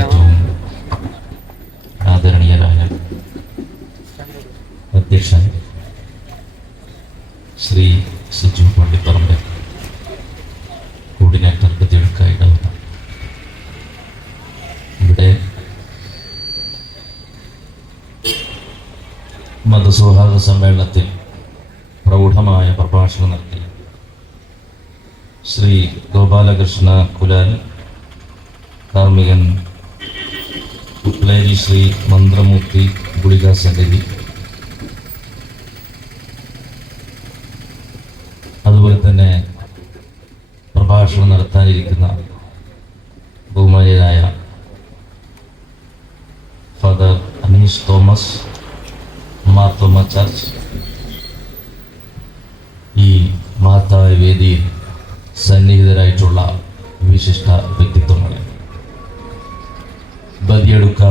ഏറ്റവും ആദരണീയരായ അധ്യക്ഷൻ ശ്രീ സിജു പള്ളിപ്പറമ്പ്, കോർഡിനേറ്റർ പ്രതികൾക്കായിടവുന്ന ഇവിടെ മതസൗഹാർദ്ദ സമ്മേളനത്തിൽ പ്രൗഢമായ പ്രഭാഷണം നടത്തി ശ്രീ ഗോപാലകൃഷ്ണ കുലാൽ, കാർമികൻ ഉപ്ലേരി ശ്രീ മന്ത്രമൂർത്തി ഗുളിക സംഗതി, അതുപോലെ തന്നെ പ്രഭാഷണം നടത്താനിരിക്കുന്ന ബഹുമാന്യരായ father Aneesh Thomas, Marthoma church, ഈ മഹത്തായ വേദിയിൽ സന്നിഹിതരായിട്ടുള്ള വിശിഷ്ട വ്യക്തിത്വങ്ങൾ, ബദിയടുക്ക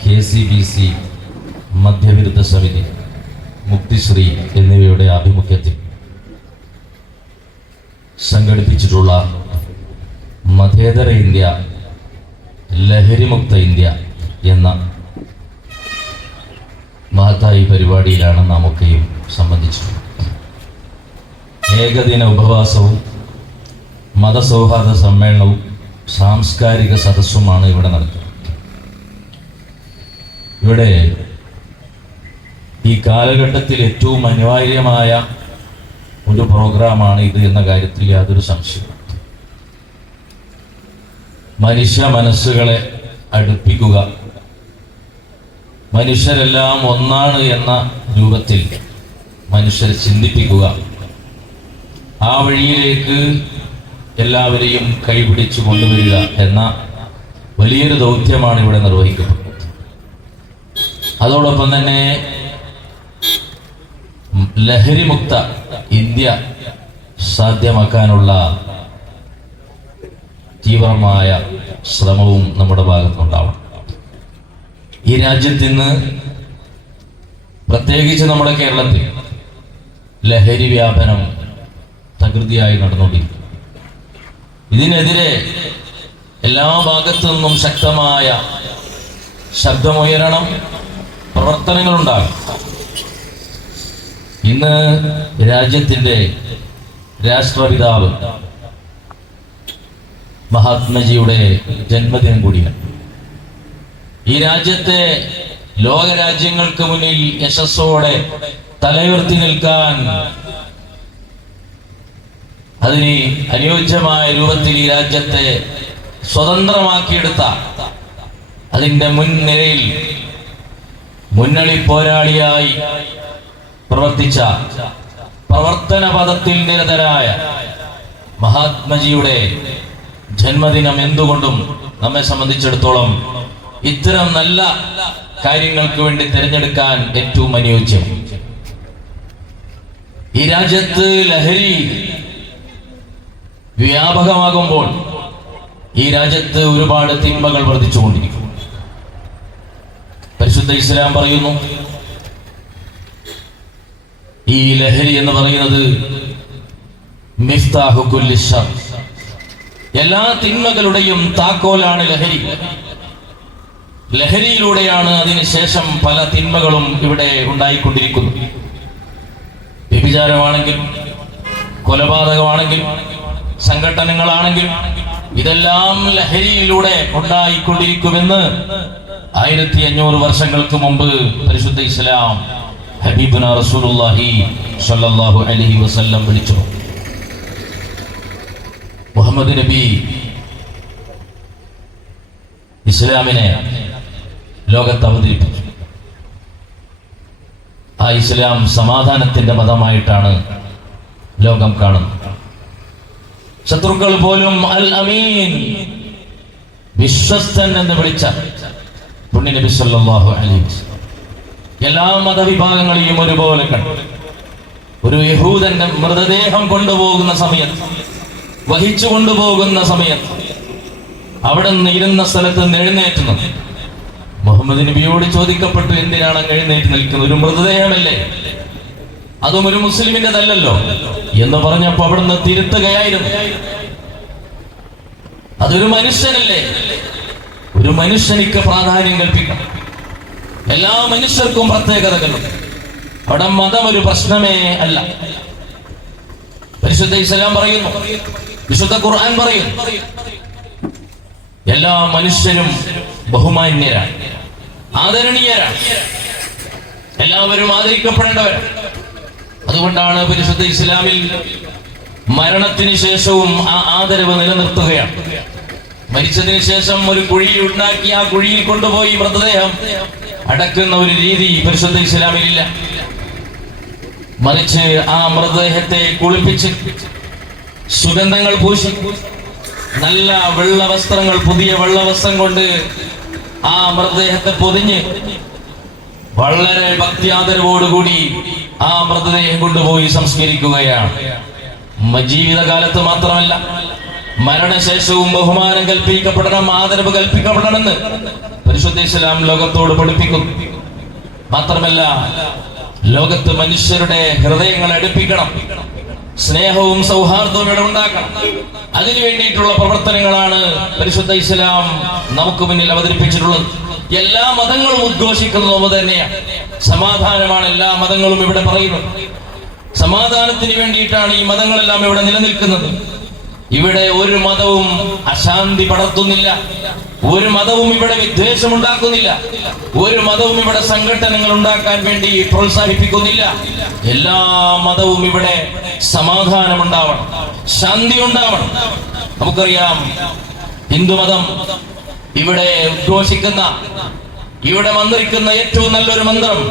KCBC മധ്യവിരുദ്ധ സമിതി, മുക്തിശ്രീ എന്നിവയുടെ ആഭിമുഖ്യത്തിൽ സംഘടിപ്പിച്ചിട്ടുള്ള മതേതര ഇന്ത്യ, ലഹരിമുക്ത ഇന്ത്യ എന്ന മഹത്തായ പരിപാടിയിലാണ് നാം ഒക്കെയും സംബന്ധിച്ചിട്ടുള്ളത്. ഏകദിന ഉപവാസവും മതസൗഹാർദ്ദ സമ്മേളനവും സാംസ്കാരിക സദസ്സുമാണ് ഇവിടെ നടക്കുന്നത്. ഇവിടെ ഈ കാലഘട്ടത്തിൽ ഏറ്റവും അനിവാര്യമായ ഒരു പ്രോഗ്രാമാണ് ഇത് എന്ന കാര്യത്തിൽ യാതൊരു സംശയവും. മനുഷ്യ മനസ്സുകളെ അടുപ്പിക്കുക, മനുഷ്യരെല്ലാം ഒന്നാണ് എന്ന രൂപത്തിൽ മനുഷ്യരെ ചിന്തിപ്പിക്കുക, ആ വഴിയിലേക്ക് എല്ലാവരെയും കൈപിടിച്ചു കൊണ്ടുവരിക എന്ന വലിയൊരു ദൗത്യമാണ് ഇവിടെ നിർവഹിക്കപ്പെടുന്നത്. അതോടൊപ്പം തന്നെ ലഹരിമുക്ത ഇന്ത്യ സാധ്യമാക്കാനുള്ള തീവ്രമായ ശ്രമവും നമ്മുടെ ഭാഗത്തുനിന്നുണ്ടാവണം. ഈ രാജ്യത്ത് ഇന്ന്, പ്രത്യേകിച്ച് നമ്മുടെ കേരളത്തിൽ, ലഹരി വ്യാപനം തകൃതിയായി നടന്നുകൊണ്ടിരിക്കുന്നു. ഇതിനെതിരെ എല്ലാ ഭാഗത്തു നിന്നും ശക്തമായ ശബ്ദമുയരണം, പ്രവർത്തനങ്ങളുണ്ടാകും. ഇന്ന് രാജ്യത്തിൻ്റെ രാഷ്ട്രപിതാവ് മഹാത്മജിയുടെ ജന്മദിനം കൂടിയാണ്. ഈ രാജ്യത്തെ ലോകരാജ്യങ്ങൾക്ക് മുന്നിൽ യശസ്സോടെ തലയുയർത്തി നിൽക്കാൻ, അതിന് അനുയോജ്യമായ രൂപത്തിൽ ഈ രാജ്യത്തെ സ്വതന്ത്രമാക്കിയെടുത്ത, അതിൻ്റെ മുൻനിരയിൽ മുന്നണി പോരാളിയായി പ്രവർത്തിച്ച, പ്രവർത്തന പദത്തിൽ നിരതരായ മഹാത്മജിയുടെ ജന്മദിനം എന്തുകൊണ്ടും നമ്മെ സംബന്ധിച്ചിടത്തോളം ഇത്തരം നല്ല കാര്യങ്ങൾക്ക് വേണ്ടി തിരഞ്ഞെടുക്കാൻ ഏറ്റവും അനുയോജ്യം. ഈ രാജ്യത്ത് ലഹരി വ്യാപകമാകുമ്പോൾ ഈ രാജ്യത്ത് ഒരുപാട് തിന്മകൾ വർദ്ധിച്ചുകൊണ്ടിരിക്കും. പരിശുദ്ധ ഇസ്ലാം പറയുന്നു, ഈ ലഹരി എന്ന് പറയുന്നത് മിഫ്താഹു കുല്ലി ശർ, എല്ലാ തിന്മകളുടെയും താക്കോലാണ് ലഹരി. ലഹരിയിലൂടെയാണ് അതിനുശേഷം പല തിന്മകളും ഇവിടെ ഉണ്ടായിക്കൊണ്ടിരിക്കുന്നത്. വ്യഭിചാരമാണെങ്കിൽ, കൊലപാതകമാണെങ്കിൽ, സംഘടനകളാണെങ്കിൽ, ഇതെല്ലാം ലഹരിയിലൂടെ ഉണ്ടായിക്കൊണ്ടിരിക്കുമെന്ന് 1500 വർഷങ്ങൾക്ക് മുമ്പ് പരിശുദ്ധ ഇസ്ലാം ഹബീബുന റസൂലുള്ളാഹി സ്വല്ലല്ലാഹു അലൈഹി വസല്ലം വിളിച്ചു. മുഹമ്മദ് നബി ഇസ്ലാമിനെ ലോകത്ത് അവതരിപ്പിച്ചു. ആ ഇസ്ലാം സമാധാനത്തിന്റെ മതമായിട്ടാണ് ലോകം കാണുന്നത്. ശത്രുക്കൾ പോലും അൽ അമീൻ, വിശ്വസ്തൻ എന്ന് വിളിച്ച പുണ്യ നബി സല്ലല്ലാഹു അലൈഹി വസല്ലം എല്ലാ മതവിഭാഗങ്ങളെയും ഒരുപോലെ കണ്ടു. ഒരു യഹൂദന്റെ മൃതദേഹം കൊണ്ടുപോകുന്ന സമയത്ത്, വഹിച്ചു കൊണ്ടുപോകുന്ന സമയത്ത്, അവിടെ നിന്ന് ഇരുന്ന സ്ഥലത്ത് നിന്ന് എഴുന്നേറ്റുന്നത് മുഹമ്മദ് നബിയോട് ചോദിക്കപ്പെട്ടു, എന്തിനാണ് എഴുന്നേറ്റ് നിൽക്കുന്നത്? ഒരു മൃതദേഹമല്ലേ, അതും ഒരു മുസ്ലിമിൻ്റെതല്ലല്ലോ എന്ന് പറഞ്ഞപ്പോ അവിടുന്ന് തിരുത്തുകയായിരുന്നു. അതൊരു മനുഷ്യനല്ലേ, ഒരു ഒരു മനുഷ്യനിക്ക് പ്രാധാന്യം കൽപ്പിക്കണം. എല്ലാ മനുഷ്യർക്കും പ്രത്യേകതകളുണ്ട്. അവിടെ മതം ഒരു പ്രശ്നമേ അല്ല. പരിശുദ്ധ ഇസ്ലാം പറയുന്നു, വിശുദ്ധ ഖുർആൻ പറയുന്നു, എല്ലാ മനുഷ്യരും ബഹുമാന്യരാണ്, ആദരണീയരാണ്, എല്ലാവരും ആദരിക്കപ്പെടേണ്ടവരാണ്. അതുകൊണ്ടാണ് പരിശുദ്ധ ഇസ്ലാമിൽ മരണത്തിന് ശേഷവും ആ ആദരവ് നിലനിർത്തുകയാണ്. മരിച്ചതിന് ശേഷം ഒരു കുഴി ഉണ്ടാക്കി ആ കുഴിയിൽ കൊണ്ടുപോയി മൃതദേഹം അടക്കുന്ന ഒരു രീതി പരിശുദ്ധ ഇസ്ലാമിലില്ല. മറിച്ച് ആ മൃതദേഹത്തെ കുളിപ്പിച്ച് സുഗന്ധങ്ങൾ പൂശി നല്ല വെള്ള വസ്ത്രങ്ങൾ, പുതിയ വെള്ള വസ്ത്രം കൊണ്ട് ആ മൃതദേഹത്തെ പൊതിഞ്ഞ് വളരെ ഭക്തിയാദരവോടുകൂടി ആ മൃതദേഹം കൊണ്ടുപോയി സംസ്കരിക്കുകയാണ്. ജീവിതകാലത്ത് മാത്രമല്ല, മരണശേഷവും ബഹുമാനം കൽപ്പിക്കപ്പെടണം, ആദരവ് കൽപ്പിക്കപ്പെടണമെന്ന് പരിശുദ്ധ ഇസ്ലാം ലോകത്തോട് പഠിപ്പിക്കുന്നു. മാത്രമല്ല, ലോകത്ത് മനുഷ്യരുടെ ഹൃദയങ്ങൾ അടുപ്പിക്കണം, സ്നേഹവും സൗഹാർദ്ദവും ഇവിടെ ഉണ്ടാക്കണം. അതിനു വേണ്ടിയിട്ടുള്ള പ്രവർത്തനങ്ങളാണ് പരിശുദ്ധ ഇസ്ലാം നമുക്ക് മുന്നിൽ അവതരിപ്പിച്ചിട്ടുള്ളത്. എല്ലാ മതങ്ങളും ഉദ്ഘോഷിക്കുന്നത് ഒന്ന് തന്നെയാണ്, സമാധാനമാണ്. എല്ലാ മതങ്ങളും ഇവിടെ പറയുന്നത് സമാധാനത്തിന് വേണ്ടിയിട്ടാണ് ഈ മതങ്ങളെല്ലാം ഇവിടെ നിലനിൽക്കുന്നത്. ഇവിടെ ഒരു മതവും അശാന്തി പടർത്തുന്നില്ല, ഒരു മതവും ഇവിടെ വിദ്വേഷം ഉണ്ടാക്കുന്നില്ല, ഒരു മതവും ഇവിടെ സംഘടനകൾ ഉണ്ടാക്കാൻ വേണ്ടി പ്രോത്സാഹിപ്പിക്കുന്നില്ല. എല്ലാ മതവും ഇവിടെ സമാധാനം ഉണ്ടാവണം, ശാന്തി ഉണ്ടാവണം. നമുക്കറിയാം, ഹിന്ദുമതം ഇവിടെ ഉദ്ഘോഷിക്കുന്ന, ഇവിടെ മന്ത്രിക്കുന്ന ഏറ്റവും നല്ലൊരു മന്ത്രം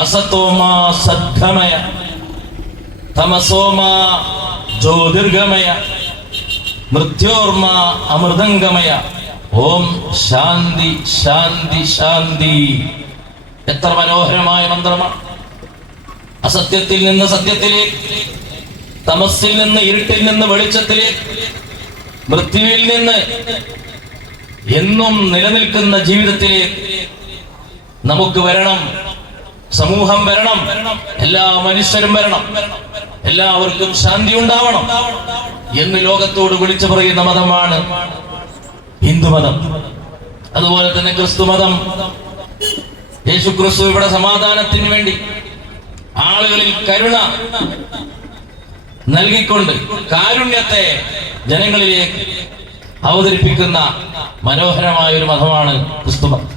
അസതോമാ സദ്ഗമയ തമസോമാ ജ്യോതിർഗമയ മൃത്യോർമ അമൃതംഗമയ ഓം ശാന്തി ശാന്തി ശാന്തി. എത്ര മനോഹരമായ മന്ത്രമാണ്! അസത്യത്തിൽ നിന്ന് സത്യത്തിലേക്ക്, തമസ്സിൽ നിന്ന് ഇരുട്ടിൽ നിന്ന് വെളിച്ചത്തിലേക്ക്, മൃത്യുവിൽ നിന്ന് എന്നും നിലനിൽക്കുന്ന ജീവിതത്തിലേക്ക് നമുക്ക് വരണം. സമൂഹം വരണം, എല്ലാ മനുഷ്യരും വരണം, എല്ലാവർക്കും ശാന്തി ഉണ്ടാവണം എന്ന് ലോകത്തോട് വിളിച്ചു പറയുന്ന മതമാണ് ഹിന്ദുമതം. അതുപോലെ തന്നെ ക്രിസ്തുമതം. യേശു ക്രിസ്തു ഇവിടെ സമാധാനത്തിന് വേണ്ടി ആളുകളിൽ കരുണ നൽകിക്കൊണ്ട് കാരുണ്യത്തെ ജനങ്ങളിലേക്ക് അവതരിപ്പിക്കുന്ന മനോഹരമായ ഒരു മതമാണ് ക്രിസ്തുമതം.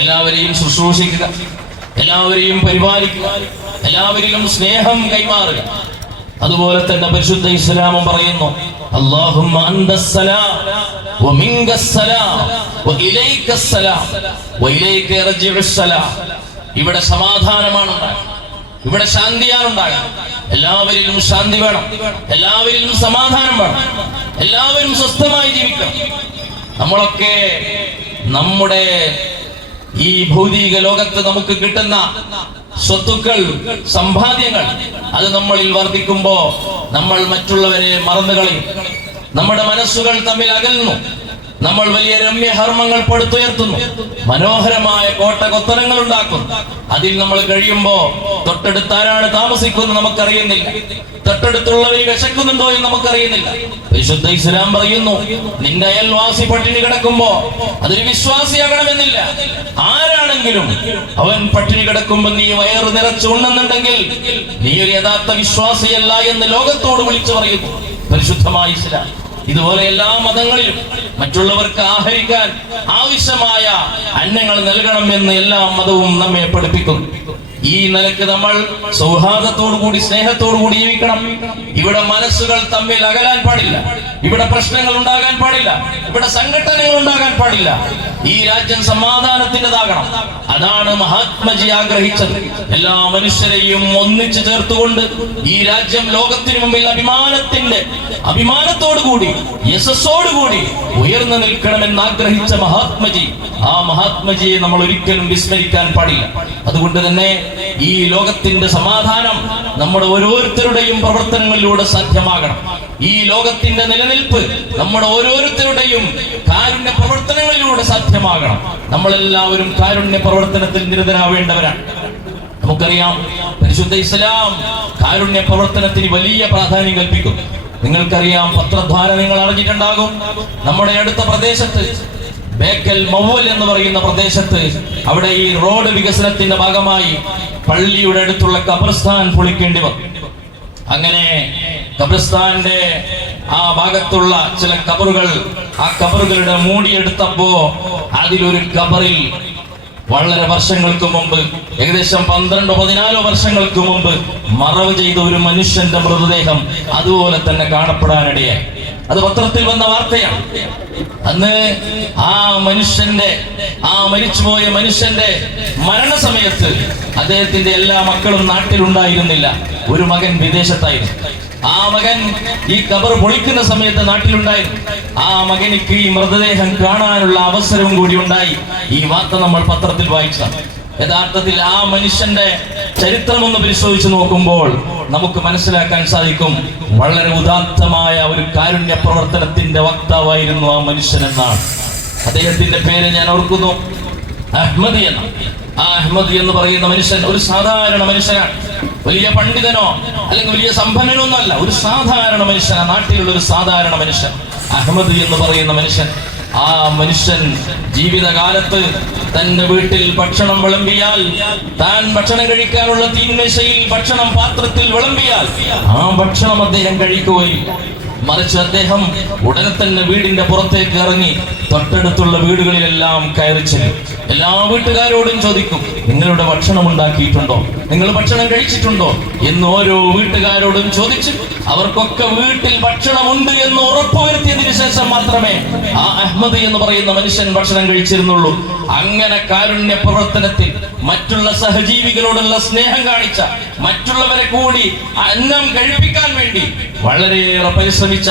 എല്ലാവരെയും ശുശ്രൂഷിക്കുക, എല്ലാവരെയും പരിപാലിക്കുക, എല്ലാവരിലും സ്നേഹം കൈമാറുക. അതുപോലെ തന്നെ പരിശുദ്ധ ഇസ്ലാമും പറയുന്നു, അല്ലാഹുമ്മ അന്തസ്സലാം വമിൻകസ്സലാം വഇലൈകസ്സലാം വഇലൈക യർജിഉസ്സലാം. ഇവിടെ സമാധാനമാണ് ഉണ്ടാകുന്നത്, ഇവിടെ ശാന്തിയാണ് ഉണ്ടാകുന്നത്. എല്ലാവരിലും ശാന്തി വേണം, എല്ലാവരിലും സമാധാനം വേണം, എല്ലാവരും സ്വസ്ഥമായി ജീവിക്കണം. നമ്മളൊക്കെ നമ്മുടെ ഈ ഭൗതിക ലോകത്ത് നമുക്ക് കിട്ടുന്ന സ്വത്തുക്കൾ, സമ്പാദ്യങ്ങൾ, അത് നമ്മളിൽ വർദ്ധിക്കുമ്പോ നമ്മൾ മറ്റുള്ളവരെ മറന്നുകളയും, നമ്മുടെ മനസ്സുകൾ തമ്മിൽ അകലുന്നു, നമ്മൾ വലിയ രമ്യഹർമ്മങ്ങൾ പടുത്തുയർത്തുന്നു, മനോഹരമായ കോട്ടകൊത്തനങ്ങൾ ഉണ്ടാക്കുന്നു. അതിൽ നമ്മൾ കഴിയുമ്പോ തൊട്ടടുത്താരാണ് താമസിക്കുന്നത് നമുക്കറിയുന്നില്ല, തൊട്ടടുത്തുള്ളവർ വിശക്കുന്നുണ്ടോ എന്ന് നമുക്കറിയുന്നില്ല. പരിശുദ്ധ ഇസ്ലാം പറയുന്നു, നിന്റെ അയൽവാസി പട്ടിണി കിടക്കുമ്പോ അതൊരു വിശ്വാസിയാകണമെന്നില്ല. ആരാണെങ്കിലും അവൻ പട്ടിണി കിടക്കുമ്പോ നീ വയറ് നിറച്ച് ഉണ്ണുന്നുണ്ടെങ്കിൽ നീ ഒരു യഥാർത്ഥ വിശ്വാസിയല്ല എന്ന് ലോകത്തോട് വിളിച്ചു പറയുന്നു പരിശുദ്ധമായ ഇസ്ലാം. ഇതുപോലെ എല്ലാ മതങ്ങളിലും മറ്റുള്ളവർക്ക് ആഹരിക്കാൻ ആവശ്യമായ അന്നങ്ങൾ നൽകണം എന്ന് എല്ലാ മതവും നമ്മെ പഠിപ്പിക്കുന്നു. ഈ നിലക്ക് നമ്മൾ സൗഹാർദ്ദത്തോടു കൂടി, സ്നേഹത്തോടു കൂടി ജീവിക്കണം. ഇവിടെ മനസ്സുകൾ തമ്മിൽ അകലാൻ പാടില്ല, ഇവിടെ പ്രശ്നങ്ങൾ ഉണ്ടാകാൻ പാടില്ല, ഇവിടെ സംഘടനകൾ ഉണ്ടാകാൻ പാടില്ല. ഈ രാജ്യം സമാധാനത്തിൻ്റെതാകണം. അതാണ് മഹാത്മജി ആഗ്രഹിച്ചത്. എല്ലാ മനുഷ്യരെയും ഒന്നിച്ചു ചേർത്തുകൊണ്ട് ഈ രാജ്യം ലോകത്തിന് മുമ്പിൽ അഭിമാനത്തോടുകൂടി, യശസ്സോടുകൂടി ഉയർന്നു നിൽക്കണമെന്ന് ആഗ്രഹിച്ച മഹാത്മജി, ആ മഹാത്മജിയെ നമ്മൾ ഒരിക്കലും വിസ്മരിക്കാൻ പാടില്ല. അതുകൊണ്ട് തന്നെ ഈ ലോകത്തിന്റെ സമാധാനം നമ്മുടെ ഓരോരുത്തരുടെയും പ്രവർത്തനങ്ങളിലൂടെ സാധ്യമാകണം. ഈ ലോകത്തിന്റെ നിലനിൽപ്പ് നമ്മുടെ ഓരോരുത്തരുടെയും കാരുണ്യ പ്രവർത്തനങ്ങളിലൂടെ സാധ്യമാകണം. നമ്മളെല്ലാവരും കാരുണ്യ പ്രവർത്തനത്തിൽ നിരതരാവേണ്ടവരാണ്. നമുക്കറിയാം, പരിശുദ്ധ ഇസ്ലാം കാരുണ്യ പ്രവർത്തനത്തിന് വലിയ പ്രാധാന്യം കൽപ്പിക്കുന്നു. നിങ്ങൾക്കറിയാം, പത്രദ്വാര നിങ്ങൾ അറിഞ്ഞിട്ടുണ്ടാകും, നമ്മുടെ അടുത്ത പ്രദേശത്ത് ബേക്കൽ മൗവൽ എന്ന് പറയുന്ന പ്രദേശത്ത് അവിടെ ഈ റോഡ് വികസനത്തിന്റെ ഭാഗമായി പള്ളിയുടെ അടുത്തുള്ള ഖബർസ്ഥാൻ പൊളിക്കേണ്ടി വന്നു. അങ്ങനെ ഖബർസ്ഥാന്റെ ആ ഭാഗത്തുള്ള ചില ഖബറുകൾ, ആ ഖബറുകളുടെ മൂടിയെടുത്തപ്പോ അതിലൊരു ഖബറിൽ വളരെ വർഷങ്ങൾക്ക് മുമ്പ്, ഏകദേശം 12-14 വർഷങ്ങൾക്ക് മുമ്പ് മറവ് ചെയ്ത ഒരു മനുഷ്യന്റെ മൃതദേഹം അതുപോലെ തന്നെ കാണപ്പെടാനിടയായി. അത് പത്രത്തിൽ വന്ന വാർത്തയാണ്. അന്ന് ആ മരിച്ചുപോയ മനുഷ്യന്റെ മരണസമയത്ത് അദ്ദേഹത്തിന്റെ എല്ലാ മക്കളും നാട്ടിലുണ്ടായിരുന്നില്ല. ഒരു മകൻ വിദേശത്തായിരുന്നു. ആ മകൻ ഈ ഖബർ പൊളിക്കുന്ന സമയത്ത് നാട്ടിലുണ്ടായിരുന്നു. ആ മകനിക്ക് ഈ മൃതദേഹം കാണാനുള്ള അവസരവും കൂടി ഉണ്ടായി. ഈ വാർത്ത നമ്മൾ പത്രത്തിൽ വായിച്ചതാണ്. യഥാർത്ഥത്തിൽ ആ മനുഷ്യന്റെ ചരിത്രമൊന്ന് പരിശോധിച്ച് നോക്കുമ്പോൾ നമുക്ക് മനസ്സിലാക്കാൻ സാധിക്കും, വളരെ ഉദാത്തമായ ഒരു കാരുണ്യ പ്രവർത്തനത്തിന്റെ വക്താവായിരുന്നു ആ മനുഷ്യനെന്നാണ്. അദ്ദേഹത്തിന്റെ പേര് ഞാൻ ഓർക്കുന്നു, അഹ്മദി എന്ന. ആ അഹ്മദി എന്ന് പറയുന്ന മനുഷ്യൻ ഒരു സാധാരണ മനുഷ്യനാണ്. വലിയ പണ്ഡിതനോ അല്ലെങ്കിൽ വലിയ സമ്പന്നനോ ഒന്നല്ല, ഒരു സാധാരണ മനുഷ്യനാണ്. നാട്ടിലുള്ള ഒരു സാധാരണ മനുഷ്യൻ അഹ്മദി എന്ന് പറയുന്ന മനുഷ്യൻ. ആ മനുഷ്യൻ ജീവിതകാലത്ത് തന്റെ വീട്ടിൽ ഭക്ഷണം വിളമ്പിയാൽ, താൻ ഭക്ഷണം കഴിക്കാനുള്ള തീന്മേശയിൽ ഭക്ഷണം പാത്രത്തിൽ വിളമ്പിയാൽ ആ ഭക്ഷണം അദ്ദേഹം കഴിക്കുകയില്ല. മറിച്ച് അദ്ദേഹം ഉടനെ തന്നെ വീടിന്റെ പുറത്തേക്ക് ഇറങ്ങി തൊട്ടടുത്തുള്ള വീടുകളിലെല്ലാം കയറി ചെല്ലും. എല്ലാ വീട്ടുകാരോടും ചോദിക്കും, നിങ്ങളുടെ ഭക്ഷണം ഉണ്ടാക്കിയിട്ടുണ്ടോ, നിങ്ങൾ ഭക്ഷണം കഴിച്ചിട്ടുണ്ടോ എന്ന് ഓരോ വീട്ടുകാരോടും ചോദിച്ച് അവർക്കൊക്കെ വീട്ടിൽ ഭക്ഷണമുണ്ട് എന്ന് ഉറപ്പുവരുത്തിയതിനു ശേഷം മാത്രമേ ആ അഹ്മദ് എന്ന് പറയുന്ന മനുഷ്യൻ ഭക്ഷണം കഴിച്ചിരുന്നുള്ളൂ. അങ്ങനെ കാരുണ്യ പ്രവർത്തനത്തിൽ മറ്റുള്ള സഹജീവികളോടുള്ള സ്നേഹം കാണിച്ച, മറ്റുള്ളവരെ കൂടി അന്നം കഴിപ്പിക്കാൻ വേണ്ടി വളരെയേറെ പരിശ്രമിച്ച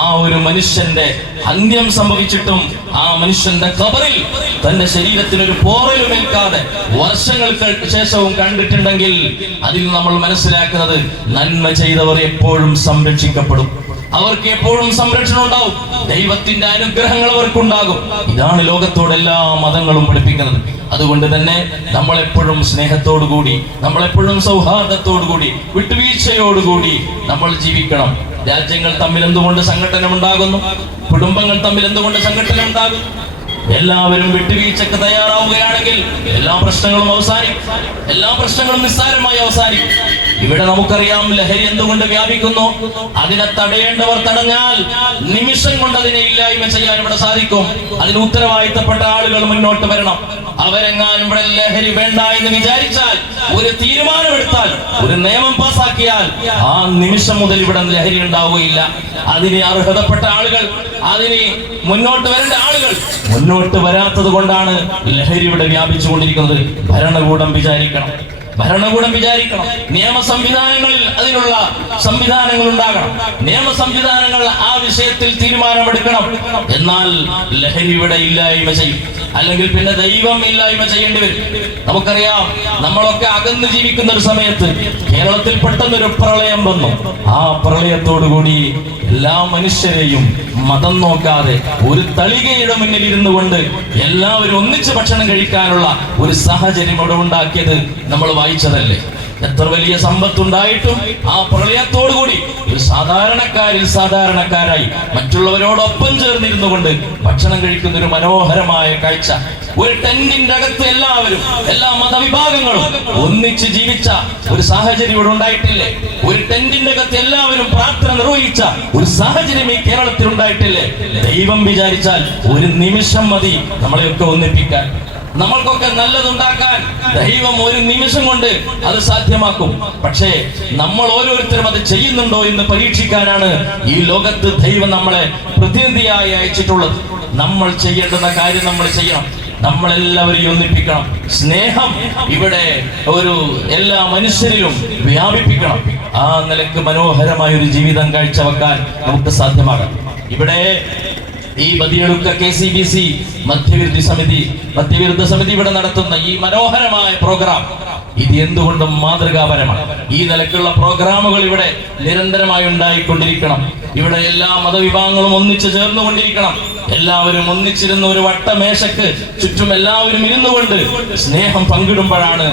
ആ ഒരു മനുഷ്യന്റെ അന്ത്യം സംഭവിച്ചിട്ടും ആ മനുഷ്യന്റെ ഖബറിൽ തന്റെ ശരീരത്തിനൊരു പോറലുമേൽക്കാതെ വർഷങ്ങൾക്ക് ശേഷവും കണ്ടിട്ടുണ്ടെങ്കിൽ അതിൽ നമ്മൾ മനസ്സിലാക്കുന്നത്, നന്മ ചെയ്തവർ എപ്പോഴും സംരക്ഷിക്കപ്പെടും, അവർക്ക് എപ്പോഴും സംരക്ഷണം ഉണ്ടാവും, ദൈവത്തിന്റെ അനുഗ്രഹങ്ങൾ അവർക്കുണ്ടാകും. ഇതാണ് ലോകത്തോട് എല്ലാ മതങ്ങളും പഠിപ്പിക്കുന്നത്. അതുകൊണ്ട് തന്നെ നമ്മളെപ്പോഴും സ്നേഹത്തോടുകൂടി, നമ്മളെപ്പോഴും സൗഹാർദ്ദത്തോടുകൂടി, വിട്ടുവീഴ്ചയോടുകൂടി നമ്മൾ ജീവിക്കണം. രാജ്യങ്ങൾ തമ്മിൽ എന്തുകൊണ്ട് സംഘടന ഉണ്ടാകുന്നു? കുടുംബങ്ങൾ തമ്മിൽ എന്തുകൊണ്ട് സംഘടന ഉണ്ടാകുന്നു? എല്ലാവരും വിട്ടുവീഴ്ചക്ക് തയ്യാറാവുകയാണെങ്കിൽ എല്ലാ പ്രശ്നങ്ങളും അവസാനിക്കും, എല്ലാ പ്രശ്നങ്ങളും നിസ്സാരമായി അവസാനിക്കും. ഇവിടെ നമുക്കറിയാം ലഹരി എന്തുകൊണ്ട് വ്യാപിക്കുന്നു. അതിനെ തടയേണ്ടവർ തടഞ്ഞാൽ നിമിഷം കൊണ്ട് അതിനെ ഇല്ലായ്മ ചെയ്യാൻ ഇവിടെ സാധിക്കും. അതിന് ഉത്തരവാദിത്തപ്പെട്ട ആളുകൾ മുന്നോട്ട് വരണം. അവരെങ്ങാനും ഇവിടെ ലഹരി വേണ്ട എന്ന് വിചാരിച്ചാൽ, ഒരു തീരുമാനമെടുത്താൽ, ഒരു നിയമം പാസാക്കിയാൽ ആ നിമിഷം മുതൽ ഇവിടെ ലഹരി ഉണ്ടാവുകയില്ല. അതിന് അർഹതപ്പെട്ട ആളുകൾ, അതിന് മുന്നോട്ട് വരേണ്ട ആളുകൾ മുന്നോട്ട് വരാത്തത് കൊണ്ടാണ് ലഹരി ഇവിടെ വ്യാപിച്ചുകൊണ്ടിരിക്കുന്നത്. ഭരണകൂടം വിചാരിക്കണം, നിയമ സംവിധാനങ്ങളിൽ അതിനുള്ള സംവിധാനങ്ങൾ ഉണ്ടാകണം, നിയമ സംവിധാനങ്ങൾ ആ വിഷയത്തിൽ തീരുമാനമെടുക്കണം. എന്നാൽ ലഹരി ഇവിടെ ഇല്ലായ്മ ചെയ്യും, അല്ലെങ്കിൽ പിന്നെ ദൈവം ഇല്ലായ്മ ചെയ്യേണ്ടി വരും. നമുക്കറിയാം, നമ്മളൊക്കെ അകന്ന് ജീവിക്കുന്ന ഒരു സമയത്ത് കേരളത്തിൽ പെട്ടെന്നൊരു പ്രളയം വന്നു. ആ പ്രളയത്തോടുകൂടി എല്ലാ മനുഷ്യരെയും മതം നോക്കാതെ ഒരു തളികയുടെ മുന്നിൽ ഇരുന്നു കൊണ്ട് എല്ലാവരും ഒന്നിച്ച് ഭക്ഷണം കഴിക്കാനുള്ള ഒരു സാഹചര്യം അവിടെ ഉണ്ടാക്കിയത് നമ്മൾ വായിച്ചതല്ലേ? എത്ര വലിയ സമ്പത്തുണ്ടായിട്ടും ആ പ്രളയത്തോടുകൂടി ഒരു സാധാരണക്കാരായി മറ്റുള്ളവരോടൊപ്പം ചേർന്നിരുന്നു കൊണ്ട് ഭക്ഷണം കഴിക്കുന്ന ഒരു മനോഹരമായ കാഴ്ച. ഒരു ടെന്റിന്റെ അകത്ത് എല്ലാവരും, എല്ലാ മതവിഭാഗങ്ങളും ഒന്നിച്ച് ജീവിച്ച ഒരു സാഹചര്യം ഇവിടെ ഉണ്ടായിട്ടില്ലേ? ഒരു ടെന്റിന്റെ അകത്ത് എല്ലാവരും പ്രാർത്ഥന നിർവഹിച്ച ഒരു സാഹചര്യം ഈ കേരളത്തിൽ ഉണ്ടായിട്ടില്ലേ? ദൈവം വിചാരിച്ചാൽ ഒരു നിമിഷം മതി നമ്മളെയൊക്കെ ഒന്നിപ്പിക്കാൻ, നമ്മൾക്കൊക്കെ നല്ലതുണ്ടാക്കാൻ. ദൈവം ഒരു നിമിഷം കൊണ്ട് അത് സാധ്യമാക്കും. പക്ഷേ നമ്മൾ ഓരോരുത്തരും അത് ചെയ്യുന്നുണ്ടോ എന്ന് പരീക്ഷിക്കാനാണ് ഈ ലോകത്ത് ദൈവം നമ്മളെ പ്രതിനിധിയായി അയച്ചിട്ടുള്ളത്. നമ്മൾ ചെയ്യേണ്ടുന്ന കാര്യം നമ്മൾ ചെയ്യണം. നമ്മളെല്ലാവരെയും ഒന്നിപ്പിക്കണം. സ്നേഹം ഇവിടെ എല്ലാ മനുഷ്യരിലും വ്യാപിപ്പിക്കണം. ആ നിലക്ക് മനോഹരമായ ഒരു ജീവിതം കാഴ്ചവെക്കാൻ നമുക്ക് സാധ്യമാകണം. ഇവിടെ ഈ ബദിയടുക്ക KCBC മദ്യവിരുദ്ധ സമിതി ഇവിടെ നടത്തുന്ന ഈ മനോഹരമായ പ്രോഗ്രാം, ഇത് എന്തുകൊണ്ടും മാതൃകാപരമാണ്. ഈ നിലക്കുള്ള പ്രോഗ്രാമുകൾ ഇവിടെ നിരന്തരമായി ഉണ്ടായിക്കൊണ്ടിരിക്കണം. ഇവിടെ എല്ലാ മതവിഭാഗങ്ങളും ഒന്നിച്ചു ചേർന്നുകൊണ്ടിരിക്കണം. എല്ലാവരും ഒന്നിച്ചിരുന്ന ഒരു വട്ടമേശക്ക് ചുറ്റും എല്ലാവരും ഇരുന്നുകൊണ്ട് സ്നേഹം പങ്കിടുമ്പോഴാണ്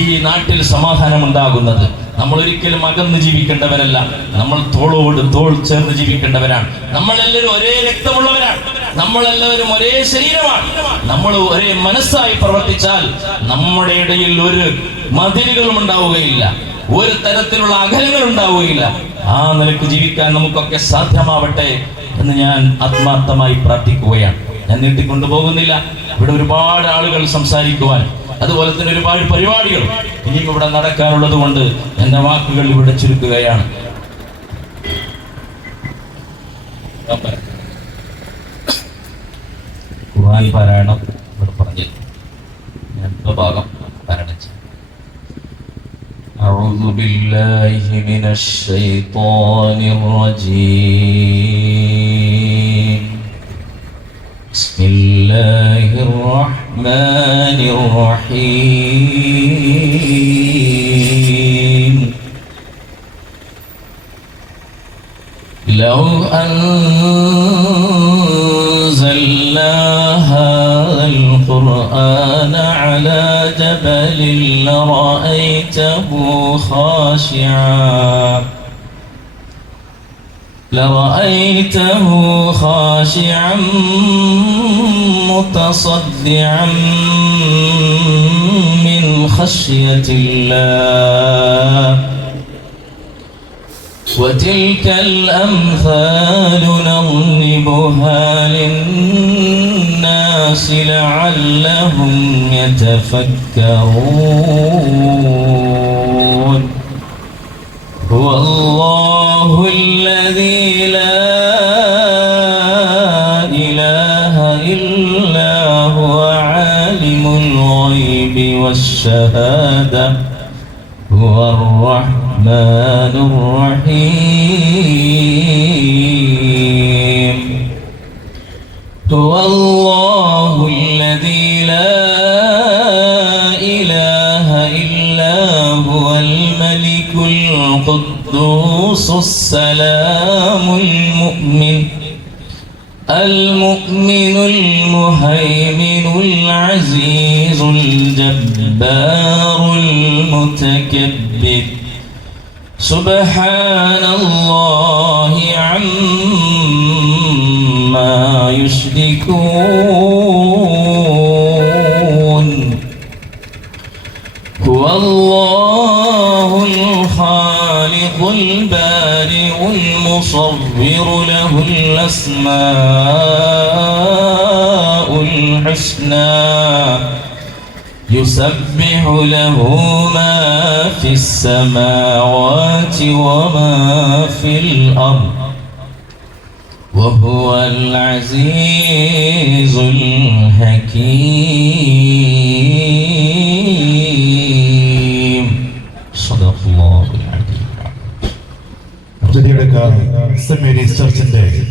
ഈ നാട്ടിൽ സമാധാനം ഉണ്ടാകുന്നത്. നമ്മൾ ഒരിക്കലും അകന്ന് ജീവിക്കേണ്ടവരല്ല, നമ്മൾ തോളോട് തോൾ ചേർന്ന് ജീവിക്കേണ്ടവരാണ്. നമ്മളെല്ലാവരും ഒരേ രക്തമുള്ളവരാണ്. നമ്മളെല്ലാവരും ഒരേ ശരീരമാണ്. നമ്മൾ ഒരേ മനസ്സായി പ്രവർത്തിച്ചാൽ നമ്മുടെ ഇടയിൽ ഒരു മതിലുകളും ഉണ്ടാവുകയില്ല, ഒരു തരത്തിലുള്ള അകലങ്ങൾ ഉണ്ടാവുകയില്ല. ആ നിലക്ക് ജീവിക്കാൻ നമുക്കൊക്കെ സാധ്യമാവട്ടെ എന്ന് ഞാൻ ആത്മാർത്ഥമായി പ്രാർത്ഥിക്കുകയാണ്. ഞാൻ നീട്ടിക്കൊണ്ടുപോകുന്നില്ല. ഇവിടെ ഒരുപാട് ആളുകൾ സംസാരിക്കുവാൻ, അതുപോലെ തന്നെ ഒരുപാട് പരിപാടികൾ ഇനിയും ഇവിടെ നടക്കാനുള്ളത് കൊണ്ട് എന്റെ വാക്കുകൾ ഇവിടെ ചുരുക്കുകയാണ്. ഖുർആൻ പാരായണം ഇവിടെ പറഞ്ഞു ഞാൻ ഭാഗം പാരായണം ചെയ്യും. أعوذ بالله من الشيطان الرجيم. بسم الله الرحمن الرحيم. لو أنزلنا هذا القرآن على جبل لرأيته خاشعا متصدعا من خشية الله. وتلك الأمثال نضربها للناس لعلهم يتفكرون. هو الله الذي لا إله إلا هو عالم الغيب والشهادة هو الرحمن الرحيم. هو الله الذي لا إله إلا هو الملك القدوس السلام المؤمن المهيمن العزيز الجبار المتكبر. سبحان الله عما يشركون. هو الله الخالق البارئ المصور له الأسماء الحسنى يسبح له ما في السماوات وما في الأرض وهو العزيز الحكيم. صدق الله العظيم. Saint Mary's ചർച്ചിന്റെ